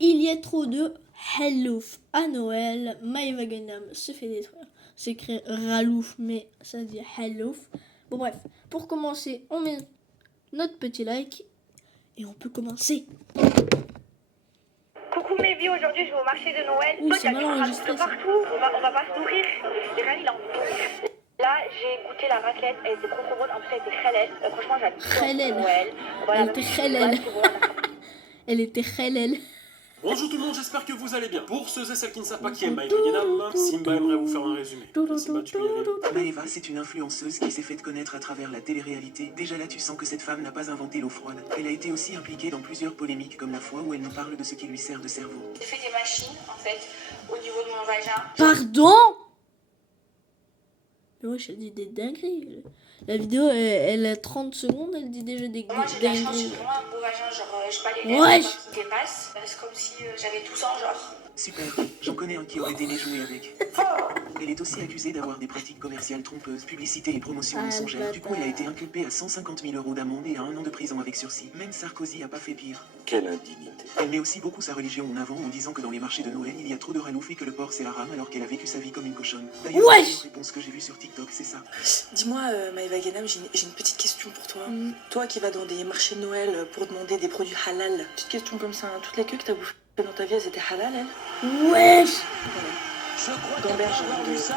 Il y a trop de Halouf à Noël. Maeva Ganam se fait détruire. C'est écrit Ralouf, mais ça dit Halouf. Bon, bref, pour commencer, on met notre petit like et on peut commencer. Coucou mes vies, aujourd'hui je vais au marché de Noël. Ouh, Toi, c'est t'as mal du enregistré, de ça. partout, on va pas se nourrir. Les Rani, il a envie de nourrir. Là, j'ai goûté la raclette, elle était trop bonne. En plus, elle était halal. Franchement, j'adore Halal. Noël. Voilà, Elle même était si halal. c'est bon, Elle était halal. Bonjour tout le monde, j'espère que vous allez bien. Pour ceux et celles qui ne savent pas qui est Maeva Ganam, Simba aimerait vous faire un résumé. Simba, tu peux y aller. Maeva, c'est une influenceuse qui s'est faite connaître à travers la télé-réalité. Déjà là, tu sens que cette femme n'a pas inventé l'eau froide. Elle a été aussi impliquée dans plusieurs polémiques, comme la fois où elle nous parle de ce qui lui sert de cerveau. J'ai fait des machines, en fait, au niveau de mon vagin. Pardon? Mais wesh, elle dit des dingueries. La vidéo, elle a 30 secondes, elle dit déjà des Moi, j'ai de la chance, dingueries. j'ai vraiment un beau vagin. Genre, j'ai pas les Ouais. règles qui dépassent. C'est comme si j'avais tout ça, genre. Super, j'en connais un qui aurait aimé jouer avec. Elle est aussi accusée d'avoir des pratiques commerciales trompeuses, publicité et promotion mensongères. Du coup, elle a été inculpée à 150 000 € d'amende et à 1 an de prison avec sursis. Même Sarkozy a pas fait pire. Quelle indignité. Elle met aussi beaucoup sa religion en avant en disant que dans les marchés de Noël, il y a trop de ralouf et que le porc c'est haram alors qu'elle a vécu sa vie comme une cochonne. D'ailleurs, Wesh. la meilleure réponse que j'ai vue sur TikTok, c'est ça. Dis-moi, Maëva Ganam, j'ai une petite question pour toi. Mm. Toi qui vas dans des marchés de Noël pour demander des produits halal, petite question comme ça, hein. Toutes les queues que t'as bouffées dans ta vie, elles étaient halal, elles? Wesh. Gamberge, de...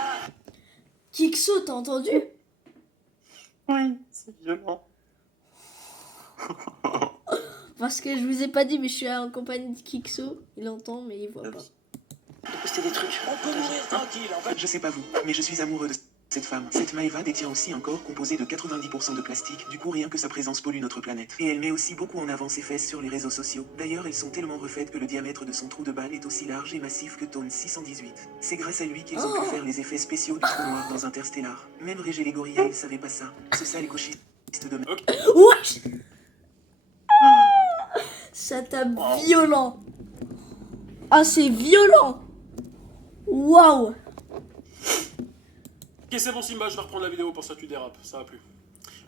Kikso, t'as entendu? Oui, c'est violent. Parce que je vous ai pas dit, mais je suis en compagnie de Kikso. Il entend, mais il voit pas. de poster des trucs. On peut mourir tranquille, en fait. Je sais pas vous, mais je suis amoureux de cette femme. Cette Maeva détient aussi un corps composé de 90% de plastique, du coup rien que sa présence pollue notre planète. Et elle met aussi beaucoup en avant ses fesses sur les réseaux sociaux. D'ailleurs, elles sont tellement refaites que le diamètre de son trou de balle est aussi large et massif que Tone 618. C'est grâce à lui qu'ils ont pu faire les effets spéciaux du trou noir dans Interstellar. Même Régé les gorillas, il savait pas ça. Ce sale gauchiste de merde. Wesh. Ça tape violent. Ah, c'est violent. Waouh. Ok, c'est bon Simba, je vais reprendre la vidéo, pour ça tu dérapes, ça va plus.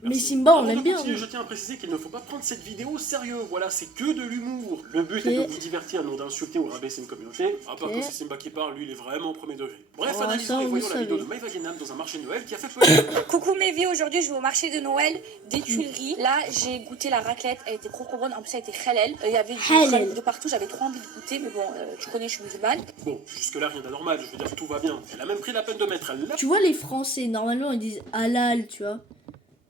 Mais Merci. Simba, on Avant l'aime de bien. continuer, Oui. je tiens à préciser qu'il ne faut pas prendre cette vidéo au sérieux. Voilà, c'est que de l'humour. Le but est de Ok. vous divertir, non d'insulter ou rabaisser une communauté. À part Ok. que c'est Simba qui parle, lui il est vraiment au premier degré. Bref, Oh, analysons ça, et vous voyons la vidéo savez. de Maeva Ganam dans un marché de Noël qui a fait polémique. Coucou mes vies, aujourd'hui je vais au marché de Noël des Tuileries. Là j'ai goûté la raclette, elle était trop bonne, en plus elle était halal. Il y avait du Halal. halal de partout, j'avais trop envie de goûter, mais bon, tu connais, je suis musulmane. Bon, jusque-là rien d'anormal, je veux dire tout va bien. Elle a même pris la peine de mettre la Tu vois, les Français, normalement, ils disent halal, tu vois.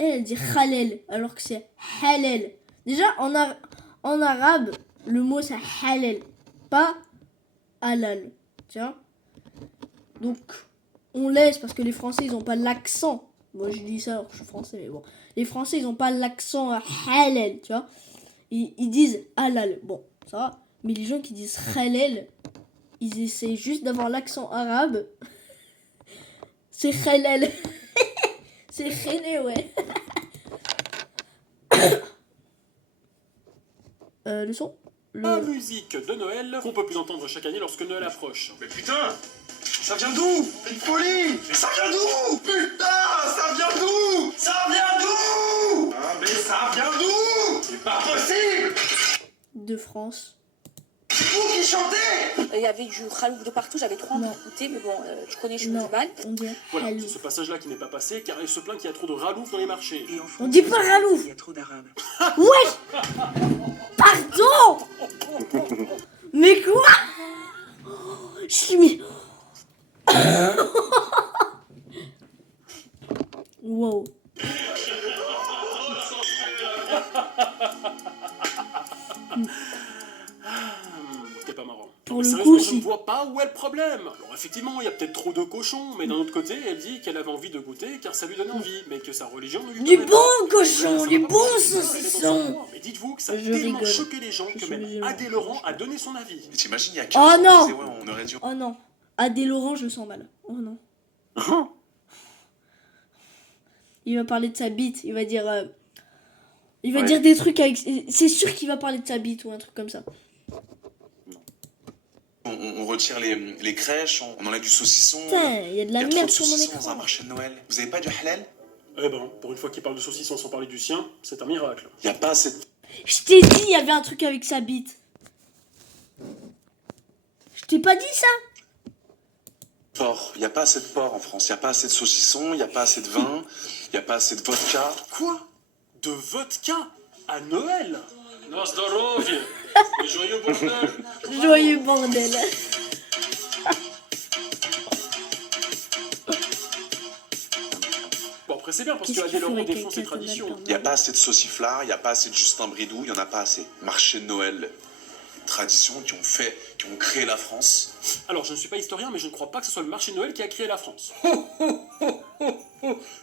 Elle dit halal, alors que c'est halal. Déjà, en arabe, le mot c'est halal, pas halal, tu vois. Donc, on laisse parce que les Français, ils ont pas l'accent. Moi, je dis ça alors que je suis français, mais bon. Les Français, ils ont pas l'accent halal, tu vois. Ils disent halal, bon, ça va. Mais les gens qui disent halal, ils essaient juste d'avoir l'accent arabe. C'est halal. C'est rené, ouais. Le son La musique de Noël qu'on peut plus entendre chaque année lorsque Noël approche. Mais putain, ça vient d'où? C'est une folie. Mais ça vient d'où? Putain, ça vient d'où? Ça vient d'où? Ah, mais ça vient d'où? C'est pas possible. De France. C'est vous qui chantez? Il y avait du halal de partout, j'avais trop envie Non. de goûter, mais bon, tu connais, je suis Non, musulmane. on dit Voilà, halal. c'est ce passage-là qui n'est pas passé car elle se plaint qu'il y a trop de ralouf dans les marchés. Et en On France, dit pas ralouf. il y a trop d'arabes. Wesh. Pardon. Mais quoi? Je suis mis... Wow. T'es pas marrant. Pour Mais le sérieusement, coup, je si. ne vois pas où est le problème. Alors effectivement, il y a peut-être trop de cochons, mais d'un autre côté, elle dit qu'elle avait envie de goûter car ça lui donnait envie, mais que sa religion ne lui Du permet bon pas. cochon, Ça du va pas bon passer, elle est dans son saucisson. droit. Mais dites-vous que ça a Je tellement rigole. choqué les gens Je que suis même musulman. Adé Laurent a donné son avis. Mais t'imagines, il y a 15 Oh ans, non. on disait, ouais, on aurait dû... Oh non. Adé Laurent, je le sens mal. Oh non. Il va parler de sa bite. Il va dire... Il va Ouais. dire des trucs avec... C'est sûr qu'il va parler de sa bite ou un truc comme ça. On retire les crèches, on enlève du saucisson. Putain, il y a de la Il y a trop merde de sur mon saucissons dans un écran. marché de Noël. Vous avez pas du halal? Eh ben, pour une fois qu'il parle de saucisson sans parler du sien, c'est un miracle. Il y a pas assez de... Je t'ai dit, il y avait un truc avec sa bite. t'ai pas dit ça. Porc. Il n'y a pas assez de porc en France. Il n'y a pas assez de saucisson, il n'y a pas assez de vin, il n'y a pas assez de vodka. Quoi? De vodka à Noël? Na zdorovie. Et joyeux bordel. Joyeux bordel. Bon, après, c'est bien parce que Qu'est-ce Adèle qu'il Laurent ferait défend ses quelqu'un comme traditions. Père Il n'y a pas assez de sauciflard, il n'y a pas assez de Justin Bridou, il n'y en a pas assez. Marché de Noël, traditions qui ont créé la France. Alors, je ne suis pas historien, mais je ne crois pas que ce soit le marché de Noël qui a créé la France.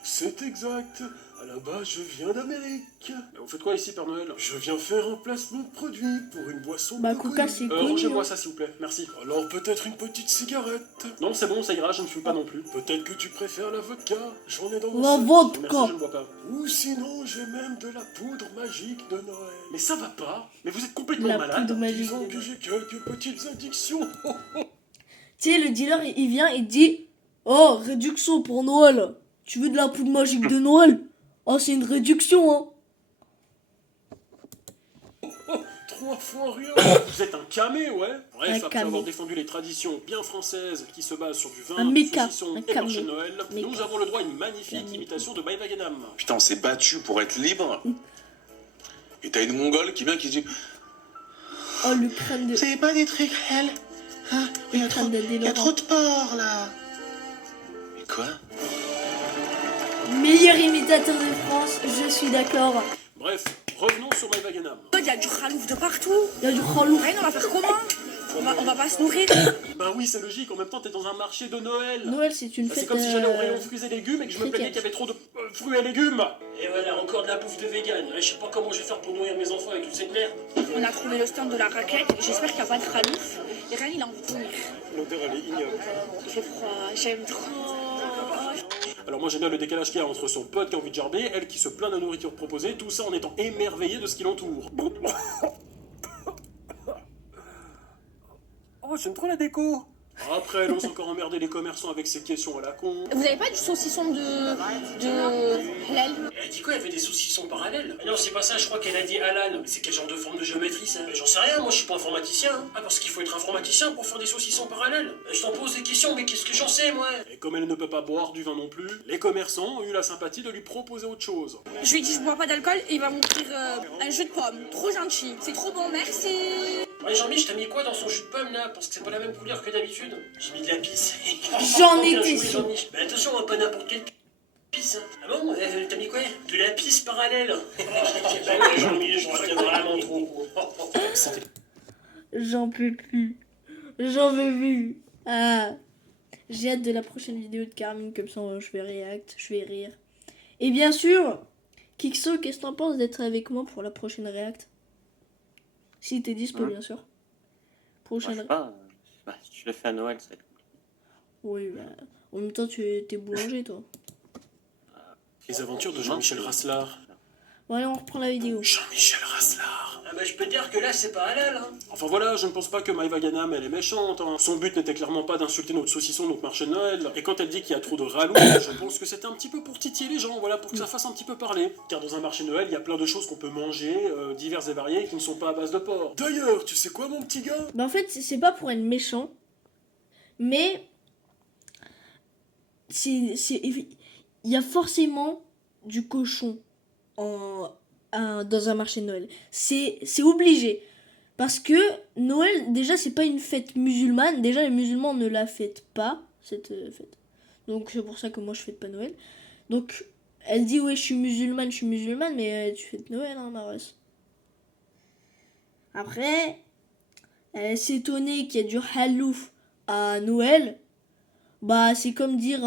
C'est exact. À la base, je viens d'Amérique. Mais vous faites quoi ici, Père Noël? Je viens faire un placement de produit pour une boisson Bah, peu Coca, connue. c'est connu. Rangez-moi hein. ça, s'il vous plaît. Merci. Alors peut-être une petite cigarette. Non, c'est bon, ça ira, je ne fume pas non plus. Peut-être que tu préfères la vodka. J'en ai dans mon La sac. Merci, vodka. je ne bois pas. Ou sinon, j'ai même de la poudre magique de Noël. Mais ça va pas. Mais vous êtes complètement La malade. poudre magique. Disons que j'ai quelques petites addictions. Tu sais, le dealer, il vient, il dit oh, réduction pour Noël. Tu veux de la poudre magique de Noël? Oh, c'est une réduction, hein. 3 fois rien. Vous êtes un camé, ouais. Bref, Un après camé. avoir défendu les traditions bien françaises qui se basent sur du vin, Un du méca, saucisson un et le camé. marché de Noël, Méca. nous avons le droit à une magnifique imitation de Maïva Ganam. Putain, on s'est battu pour être libre. Et t'as une mongole qui vient qui dit Oh, le crâne de. Vous savez pas des trucs, elle hein? Il y a trop de porc, là. mais quoi? Meilleur imitateur de France, je suis d'accord. Bref, revenons sur Maïva Ganam. Il y a du khalouf de partout. Il y a du khalouf. Rien, on va faire comment? On va pas se nourrir. Bah oui, c'est logique, en même temps t'es dans un marché de Noël. Noël, c'est une Bah, fête. c'est comme si j'allais au rayon fruits et légumes et que je me chrétienne. plaignais qu'il y avait trop de fruits et légumes. Et voilà, encore de la bouffe de vegan. Je sais pas comment je vais faire pour nourrir mes enfants avec toute cette merde. On a trouvé le stand de la raclette. J'espère qu'il n'y a pas de khalouf. Et rien, il a envie de vomir. L'odeur, elle est ignoble. Il fait froid, j'aime trop. Alors moi j'aime bien le décalage qu'il y a entre son pote qui a envie de gerber, elle qui se plaint de la nourriture proposée, tout ça en étant émerveillé de ce qui l'entoure. Oh, j'aime trop la déco. Après, elle ose encore emmerder les commerçants avec ses questions à la con. Vous avez pas du saucisson de halal? Elle a dit quoi? Il y avait des saucissons parallèles? Non, c'est pas ça, je crois qu'elle a dit halal. Mais c'est quel genre de forme de géométrie ça? J'en sais rien, moi je suis pas informaticien. Ah, parce qu'il faut être informaticien pour faire des saucissons parallèles. Je t'en pose des questions, mais qu'est-ce que j'en sais moi? Et comme elle ne peut pas boire du vin non plus, les commerçants ont eu la sympathie de lui proposer autre chose. Je lui ai dit je bois pas d'alcool et il va m'offrir un jus de pomme. Trop gentil. C'est trop bon, merci. Ouais, Jean-Mich, t'as mis quoi dans son jus de pomme là? Parce que c'est pas la même couleur que d'habitude. J'ai mis de la pisse. J'en Bien étais joué, sûr. Jean-Mich. Mais attention, pas n'importe quelle pisse. Hein. Ah bon? T'as mis quoi? De la pisse parallèle. Bah ouais, Jean-Mich, je retiens vraiment trop. J'en peux plus. J'en veux plus. Ah. J'ai hâte de la prochaine vidéo de Carmine, comme ça je vais react, je vais rire. Et bien sûr, Kikso, qu'est-ce que t'en penses d'être avec moi pour la prochaine react? Si t'es dispo, bien sûr. Moi, je Prochaine. sais pas, si tu le fais à Noël, c'est Oui, bah. En même temps, t'es boulanger, toi. Les aventures de Jean-Michel Rasselard. Bon, allez, on reprend la vidéo. Jean-Michel Rasselard. Ah bah je peux te dire que là c'est pas halal hein. Enfin voilà, je ne pense pas que Maïva Ganam elle est méchante hein. Son but n'était clairement pas d'insulter notre saucisson, notre marché de Noël. Et quand elle dit qu'il y a trop de ralou, je pense que c'était un petit peu pour titiller les gens, voilà, pour que ça fasse un petit peu parler. Car dans un marché de Noël, il y a plein de choses qu'on peut manger, diverses et variées, qui ne sont pas à base de porc. D'ailleurs, tu sais quoi, mon petit gars? Bah, en fait, c'est pas pour être méchant, mais. Il y a forcément du cochon dans un marché de Noël. C'est obligé. Parce que Noël, déjà, c'est pas une fête musulmane. Déjà, les musulmans ne la fêtent pas, cette fête. Donc, c'est pour ça que moi, je fête pas Noël. Donc, elle dit, ouais, je suis musulmane, mais tu fêtes Noël, hein, Marès. Après, elle s'est étonnée qu'il y a du halouf à Noël. Bah, c'est comme dire,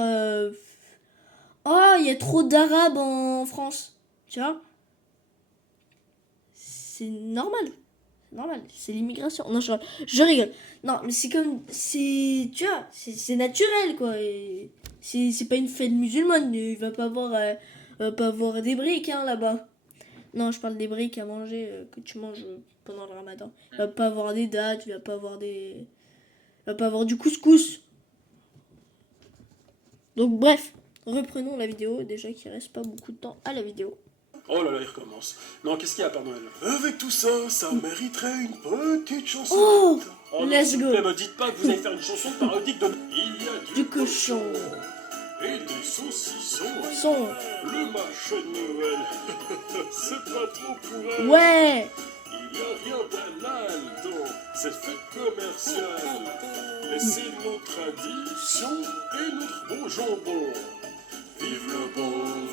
oh, il y a trop d'Arabes en France. Tu vois? C'est normal. C'est normal. C'est l'immigration. Non, je rigole. Non, mais c'est comme. Tu vois, c'est naturel, quoi. Et c'est pas une fête musulmane. Il va pas avoir des briques, hein, là-bas. Non, je parle des briques à manger que tu manges pendant le ramadan. Il va pas avoir des dattes, il va pas avoir du couscous. Donc, bref. Reprenons la vidéo. Déjà qu'il reste pas beaucoup de temps à la vidéo. Oh là là, il recommence. Non, qu'est-ce qu'il y a, Père Noël? Avec tout ça, ça mériterait une petite chanson. Oh, Oh non, Let's s'il vous go. plaît, me dites pas que vous allez faire une chanson parodique de... Il y a Du cochon. et des saucissons. Son. Le marché de Noël, c'est pas trop pour elle. Ouais. Il n'y a rien banal dans cette fête commerciale. Mais c'est nos traditions et notre beau jambon. Vive le bon,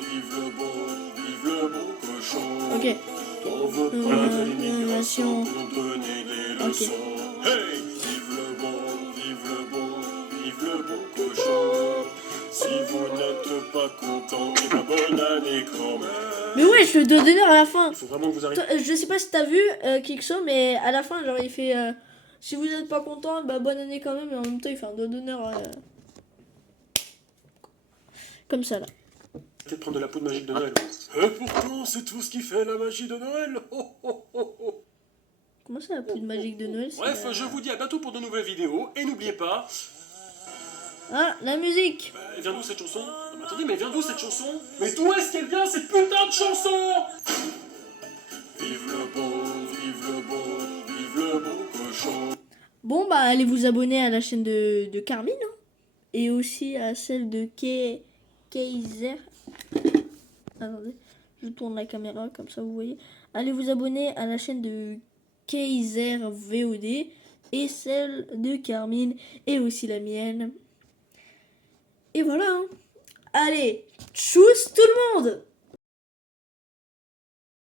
vive le bon, vive le bon cochon. Ok. On veut pas d'immigration Immigration. pour donner des leçons. Hey! Vive le bon, vive le bon, vive le bon cochon. Si vous n'êtes pas content, et ben bonne année quand même. Mais ouais, je le doigt d'honneur à la fin. Il faut vraiment que vous arriviez. Toi, je sais pas si t'as vu Kikso, mais à la fin, genre, il fait si vous êtes pas content, bah bonne année quand même, et en même temps, il fait un doigt d'honneur comme ça là. Arrêtez de prendre de la poudre magique de Noël. Et pourtant, c'est tout ce qui fait la magie de Noël. Oh, oh, oh, oh. Comment ça, la poudre magique de Noël? c'est Bref, la- je vous dis à bientôt pour de nouvelles vidéos. Et n'oubliez pas... Ah, la musique. Elle vient d'où cette chanson? Non, mais attendez, mais elle vient d'où cette chanson? Mais d'où est-ce qu'elle vient cette putain de chanson? Vive le bon, vive le bon, vive le bon cochon. Bon, bah, allez vous abonner à la chaîne de Carmine, hein, et aussi à celle de Kaiser. Attendez, je tourne la caméra comme ça vous voyez. Allez vous abonner à la chaîne de Kaiser VOD et celle de Carmine et aussi la mienne. Et voilà. Hein. Allez, tchuss tout le monde!